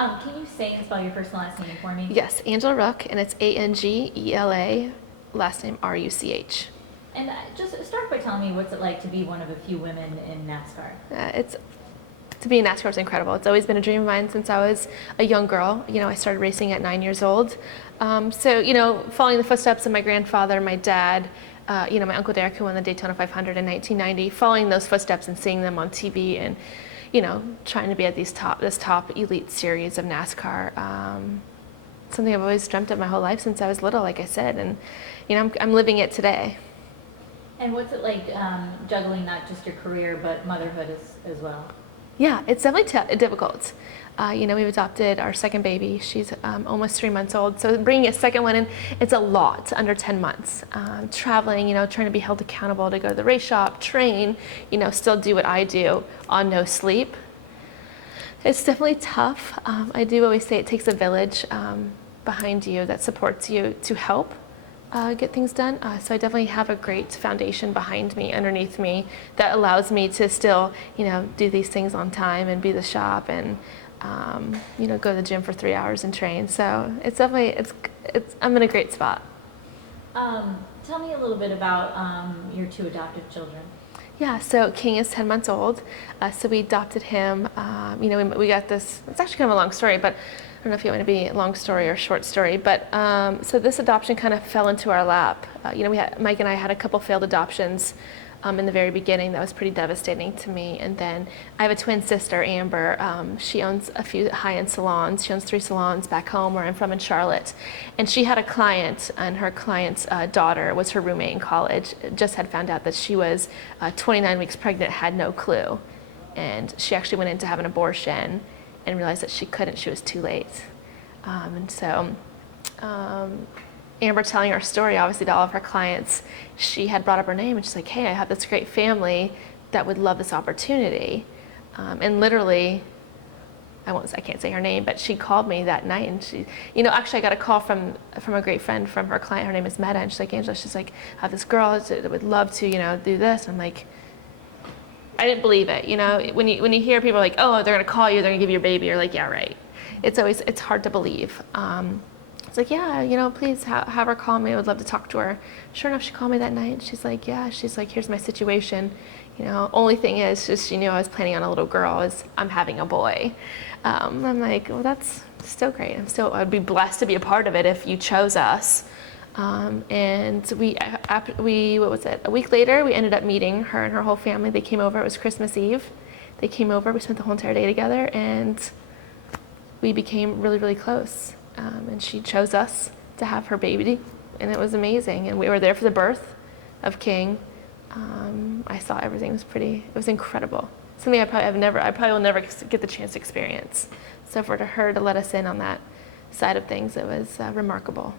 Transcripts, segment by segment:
Can you say and spell your first and last name for me? Yes, Angela Ruch, and it's Angela, last name Ruch. And just start by telling me what's it like to be one of a few women in NASCAR? To be in NASCAR is incredible. It's always been a dream of mine since I was a young girl. I started racing at 9 years old. Following the footsteps of my grandfather, my dad, my Uncle Derek, who won the Daytona 500 in 1990, following those footsteps and seeing them on TV and, trying to be at this top elite series of NASCAR. Something I've always dreamt of my whole life since I was little, like I said, and, I'm living it today. And what's it like juggling not just your career, but motherhood as well? Yeah, it's definitely difficult. We've adopted our second baby. She's almost 3 months old. So bringing a second one in, it's a lot under 10 months. Traveling, trying to be held accountable to go to the race shop, train, still do what I do on no sleep. It's definitely tough. I do always say it takes a village behind you that supports you to help get things done. So I definitely have a great foundation behind me, underneath me, that allows me to still, do these things on time and be the shop and, go to the gym for 3 hours and train. So it's definitely, I'm in a great spot. Tell me a little bit about your two adoptive children. Yeah, so King is 10 months old. So we adopted him. We got this, it's actually kind of a long story, but I don't know if you want to be a long story or short story, but so this adoption kind of fell into our lap. Mike and I had a couple failed adoptions in the very beginning. That was pretty devastating to me. And then I have a twin sister, Amber. She owns a few high-end salons. She owns 3 salons back home where I'm from in Charlotte. And she had a client, and her client's daughter was her roommate in college. Just had found out that she was 29 weeks pregnant, had no clue. And she actually went in to have an abortion and realized that she couldn't, she was too late. Amber telling her story, obviously, to all of her clients, she had brought up her name and she's like, hey, I have this great family that would love this opportunity. And literally, I can't say her name, but she called me that night and she, actually I got a call from a great friend from her client, her name is Meta, and she's like, Angela, she's like, I have this girl that would love to, do this. I'm like, I didn't believe it. When you hear people like, oh, they're gonna call you, they're gonna give you your baby, you're like, yeah, right. It's hard to believe. It's like, yeah, please have her call me. I would love to talk to her. Sure enough, she called me that night. And she's like, yeah. She's like, here's my situation. Only thing is, just she knew I was planning on a little girl. Is I'm having a boy. I'm like, well, that's still great. I'd be blessed to be a part of it if you chose us. And what was it? A week later, we ended up meeting her and her whole family. They came over. It was Christmas Eve. They came over. We spent the whole entire day together, and we became really, really close. And she chose us to have her baby, and it was amazing. And we were there for the birth of King. I saw everything. It was incredible. Something I probably will never get the chance to experience. So for her to let us in on that side of things, it was remarkable.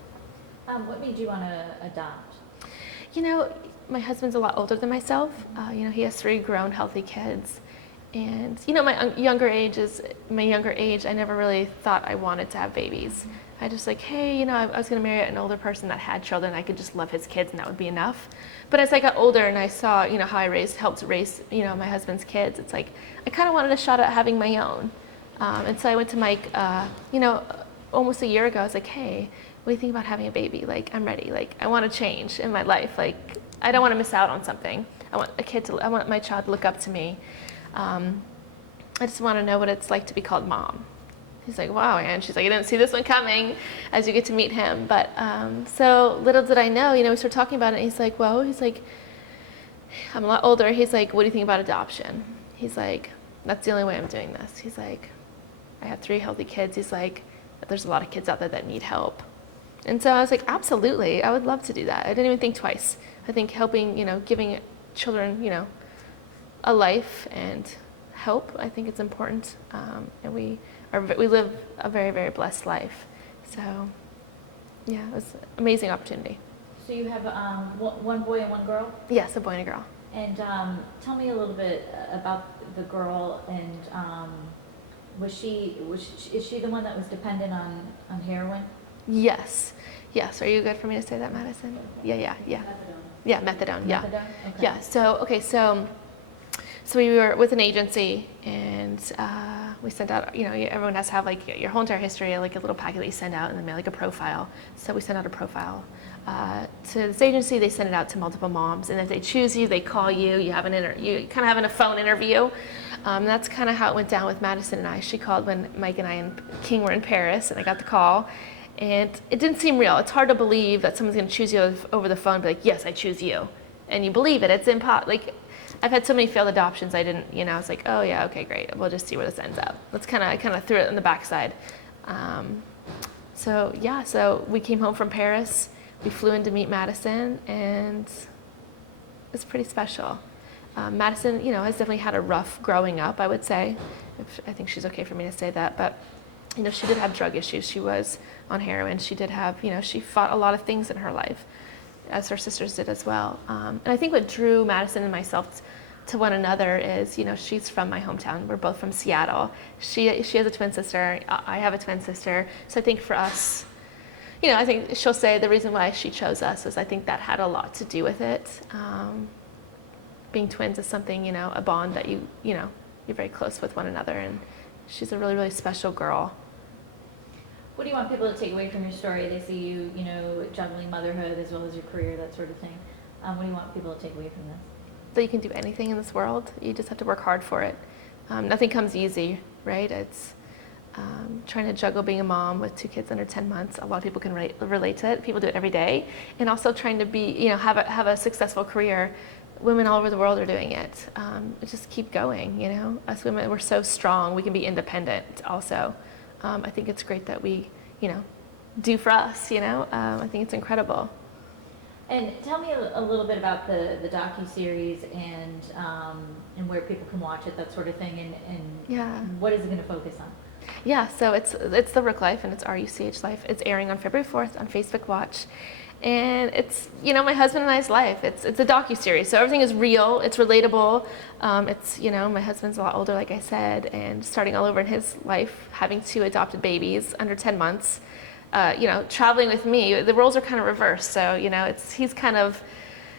What made you want to adopt? My husband's a lot older than myself. He has 3 grown, healthy kids. And my younger age, I never really thought I wanted to have babies. I just like, hey, I was going to marry an older person that had children. I could just love his kids, and that would be enough. But as I got older and I saw, how I helped raise, my husband's kids, it's like I kind of wanted a shot at having my own. And so I went to Mike, almost a year ago. I was like, hey, what do you think about having a baby? Like, I'm ready. Like, I want to change in my life. Like, I don't want to miss out on something. I want my child to look up to me. I just want to know what it's like to be called mom. He's like, wow, and she's like, I didn't see this one coming, as you get to meet him. But so little did I know, we started talking about it, and he's like, I'm a lot older. He's like, what do you think about adoption? He's like, that's the only way I'm doing this. He's like, I have 3 healthy kids. He's like, there's a lot of kids out there that need help. And so I was like, absolutely, I would love to do that. I didn't even think twice. I think helping, giving children, a life and help, I think it's important. And we live a very, very blessed life. So, yeah, it was an amazing opportunity. So you have one boy and one girl? Yes, a boy and a girl. And tell me a little bit about the girl, and is she the one that was dependent on heroin? Yes. Are you good for me to say that, Madison? Yeah. Methadone. Yeah, methadone. Yeah. Methadone? Okay. Yeah. So we were with an agency, and we sent out, everyone has to have like your whole entire history, like a little packet that you send out in the mail, like a profile. So we sent out a profile to this agency. They send it out to multiple moms, and if they choose you, they call you. You have you kind of having a phone interview. That's kind of how it went down with Madison and I. She called when Mike and I and King were in Paris, and I got the call. And it didn't seem real. It's hard to believe that someone's going to choose you over the phone and be like, yes, I choose you. And you believe it. It's like, I've had so many failed adoptions, I didn't, I was like, oh yeah, okay, great. We'll just see where this ends up. I kind of threw it on the backside. So we came home from Paris. We flew in to meet Madison, and it's pretty special. Madison, has definitely had a rough growing up, I would say. I think she's okay for me to say that, but she did have drug issues. She was on heroin. She did have, she fought a lot of things in her life, as her sisters did as well. And I think what drew Madison and myself to one another is, she's from my hometown. We're both from Seattle. She has a twin sister. I have a twin sister. So I think for us, I think she'll say the reason why she chose us is I think that had a lot to do with it. Being twins is something, a bond that you're very close with one another, and she's a really, really special girl. What do you want people to take away from your story? They see you, juggling motherhood as well as your career, that sort of thing. What do you want people to take away from this? That you can do anything in this world. You just have to work hard for it. Nothing comes easy, right? It's trying to juggle being a mom with 2 kids under 10 months. A lot of people can relate to it. People do it every day. And also trying to be, have a successful career. Women all over the world are doing it. Just keep going, Us women, we're so strong. We can be independent also. I think it's great that we, do for us, I think it's incredible. And tell me a little bit about the docu-series and where people can watch it, that sort of thing, and what is it going to focus on? Yeah, so it's the Ruck Life, and it's RUCH Life. It's airing on February 4th on Facebook Watch. And it's, my husband and I's life. It's a docu-series, so everything is real. It's relatable. It's, my husband's a lot older, like I said, and starting all over in his life, having 2 adopted babies under 10 months. Traveling with me, the roles are kind of reversed. So, he's kind of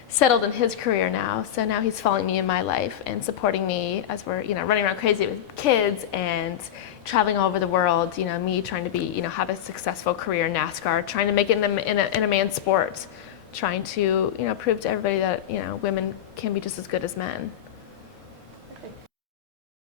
settled in his career now. So now he's following me in my life and supporting me as we're, running around crazy with kids and traveling all over the world. Me trying to be, have a successful career in NASCAR, trying to make it in a man's sport, trying to, prove to everybody that, women can be just as good as men.